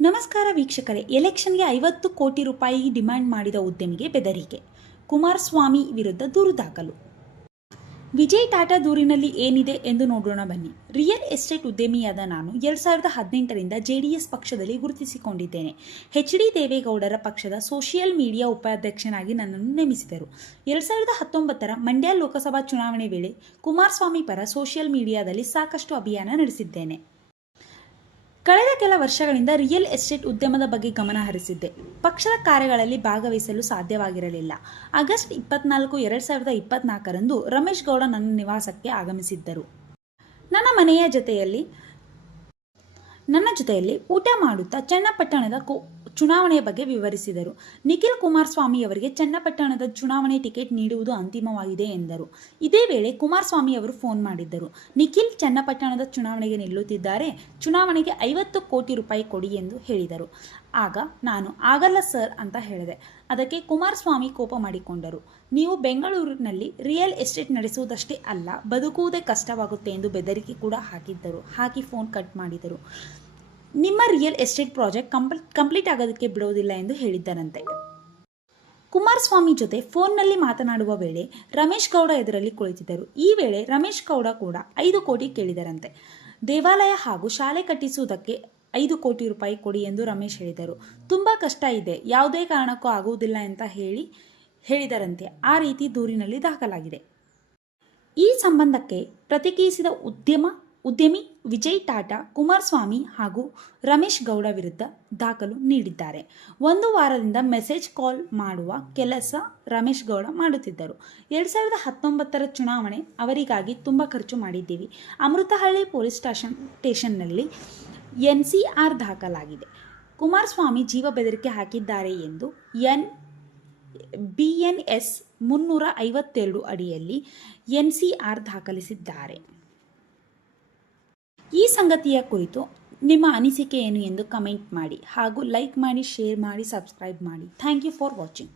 ನಮಸ್ಕಾರ ವೀಕ್ಷಕರೇ, ಎಲೆಕ್ಷನ್ಗೆ 50 ಕೋಟಿ ರೂಪಾಯಿ ಡಿಮ್ಯಾಂಡ್ ಮಾಡಿದ ಉದ್ಯಮಿಗೆ ಬೆದರಿಕೆ. ಕುಮಾರಸ್ವಾಮಿ ವಿರುದ್ಧ ದೂರು ದಾಖಲು. ವಿಜಯ್ ಟಾಟಾ ದೂರಿನಲ್ಲಿ ಏನಿದೆ ಎಂದು ನೋಡೋಣ ಬನ್ನಿ. ರಿಯಲ್ ಎಸ್ಟೇಟ್ ಉದ್ಯಮಿಯಾದ ನಾನು 2018ರಿಂದ ಜೆಡಿಎಸ್ ಪಕ್ಷದಲ್ಲಿ ಗುರುತಿಸಿಕೊಂಡಿದ್ದೇನೆ. ಎಚ್.ಡಿ. ದೇವೇಗೌಡರ ಪಕ್ಷದ ಸೋಷಿಯಲ್ ಮೀಡಿಯಾ ಉಪಾಧ್ಯಕ್ಷನಾಗಿ ನನ್ನನ್ನು ನೇಮಿಸಿದರು. 2019ರ ಮಂಡ್ಯ ಲೋಕಸಭಾ ಚುನಾವಣೆ ವೇಳೆ ಕುಮಾರಸ್ವಾಮಿ ಪರ ಸೋಷಿಯಲ್ ಮೀಡಿಯಾದಲ್ಲಿ ಸಾಕಷ್ಟು ಅಭಿಯಾನ ನಡೆಸಿದ್ದೇನೆ. ಕಳೆದ ಕೆಲ ವರ್ಷಗಳಿಂದ ರಿಯಲ್ ಎಸ್ಟೇಟ್ ಉದ್ಯಮದ ಬಗ್ಗೆ ಗಮನ ಹರಿಸಿದ್ದೆ. ಪಕ್ಷದ ಕಾರ್ಯಗಳಲ್ಲಿ ಭಾಗವಹಿಸಲು ಸಾಧ್ಯವಾಗಿರಲಿಲ್ಲ. ಆಗಸ್ಟ್ 24, 2024ರಂದು ರಮೇಶ್ ಗೌಡ ನನ್ನ ನಿವಾಸಕ್ಕೆ ಆಗಮಿಸಿದ್ದರು. ನನ್ನ ಜೊತೆಯಲ್ಲಿ ಊಟ ಮಾಡುತ್ತಾ ಚನ್ನಪಟ್ಟಣದ ಚುನಾವಣೆಯ ಬಗ್ಗೆ ವಿವರಿಸಿದರು. ನಿಖಿಲ್ ಕುಮಾರಸ್ವಾಮಿ ಅವರಿಗೆ ಚನ್ನಪಟ್ಟಣದ ಚುನಾವಣೆ ಟಿಕೆಟ್ ನೀಡುವುದು ಅಂತಿಮವಾಗಿದೆ ಎಂದರು. ಇದೇ ವೇಳೆ ಕುಮಾರಸ್ವಾಮಿ ಅವರು ಫೋನ್ ಮಾಡಿದ್ದರು. ನಿಖಿಲ್ ಚನ್ನಪಟ್ಟಣದ ಚುನಾವಣೆಗೆ ನಿಲ್ಲುತ್ತಿದ್ದಾರೆ, ಚುನಾವಣೆಗೆ 50 ಕೋಟಿ ರೂಪಾಯಿ ಕೊಡಿ ಎಂದು ಹೇಳಿದರು. ಆಗ ನಾನು ಆಗಲ್ಲ ಸರ್ ಅಂತ ಹೇಳಿದೆ. ಅದಕ್ಕೆ ಕುಮಾರಸ್ವಾಮಿ ಕೋಪ ಮಾಡಿಕೊಂಡರು. ನೀವು ಬೆಂಗಳೂರಿನಲ್ಲಿ ರಿಯಲ್ ಎಸ್ಟೇಟ್ ನಡೆಸುವುದಷ್ಟೇ ಅಲ್ಲ, ಬದುಕುವುದೇ ಕಷ್ಟವಾಗುತ್ತೆ ಎಂದು ಬೆದರಿಕೆ ಕೂಡ ಹಾಕಿ ಫೋನ್ ಕಟ್ ಮಾಡಿದರು. ನಿಮ್ಮ ರಿಯಲ್ ಎಸ್ಟೇಟ್ ಪ್ರಾಜೆಕ್ಟ್ ಕಂಪ್ಲೀಟ್ ಆಗೋದಕ್ಕೆ ಬಿಡೋದಿಲ್ಲ ಎಂದು ಹೇಳಿದ್ದರಂತೆ. ಕುಮಾರಸ್ವಾಮಿ ಜೊತೆ ಫೋನ್ನಲ್ಲಿ ಮಾತನಾಡುವ ವೇಳೆ ರಮೇಶ್ ಗೌಡ ಎದುರಲ್ಲಿ ಕುಳಿತಿದ್ದರು. ಈ ವೇಳೆ ರಮೇಶ್ ಗೌಡ ಕೂಡ 5 ಕೋಟಿ ಕೇಳಿದರಂತೆ. ದೇವಾಲಯ ಹಾಗೂ ಶಾಲೆ ಕಟ್ಟಿಸುವುದಕ್ಕೆ 5 ಕೋಟಿ ರೂಪಾಯಿ ಕೊಡಿ ಎಂದು ರಮೇಶ್ ಹೇಳಿದರು. ತುಂಬಾ ಕಷ್ಟ ಇದೆ, ಯಾವುದೇ ಕಾರಣಕ್ಕೂ ಆಗುವುದಿಲ್ಲ ಅಂತ ಹೇಳಿದರಂತೆ. ಆ ರೀತಿ ದೂರಿನಲ್ಲಿ ದಾಖಲಾಗಿದೆ. ಈ ಸಂಬಂಧಕ್ಕೆ ಪ್ರತಿಕ್ರಿಯಿಸಿದ ಉದ್ಯಮಿ ವಿಜಯ್ ಟಾಟಾ ಕುಮಾರಸ್ವಾಮಿ ಹಾಗೂ ರಮೇಶ್ ಗೌಡ ವಿರುದ್ಧ ದಾಖಲು ನೀಡಿದ್ದಾರೆ. 1 ವಾರದಿಂದ ಮೆಸೇಜ್ ಕಾಲ್ ಮಾಡುವ ಕೆಲಸ ರಮೇಶ್ ಗೌಡ ಮಾಡುತ್ತಿದ್ದರು. 2019ರ ಚುನಾವಣೆ ಅವರಿಗಾಗಿ ತುಂಬ ಖರ್ಚು ಮಾಡಿದ್ದೀವಿ. ಅಮೃತಹಳ್ಳಿ ಪೊಲೀಸ್ ಸ್ಟೇಷನ್ನಲ್ಲಿ NCR ದಾಖಲಾಗಿದೆ. ಕುಮಾರಸ್ವಾಮಿ ಜೀವ ಬೆದರಿಕೆ ಹಾಕಿದ್ದಾರೆ ಎಂದು BNS 352 ಅಡಿಯಲ್ಲಿ NCR ದಾಖಲಿಸಿದ್ದಾರೆ. ಈ ಸಂಗತಿಯ ಕುರಿತು ನಿಮ್ಮ ಅನಿಸಿಕೆ ಏನು ಎಂದು ಕಮೆಂಟ್ ಮಾಡಿ ಹಾಗೂ ಲೈಕ್ ಮಾಡಿ, ಶೇರ್ ಮಾಡಿ, ಸಬ್ಸ್ಕ್ರೈಬ್ ಮಾಡಿ. Thank you for watching.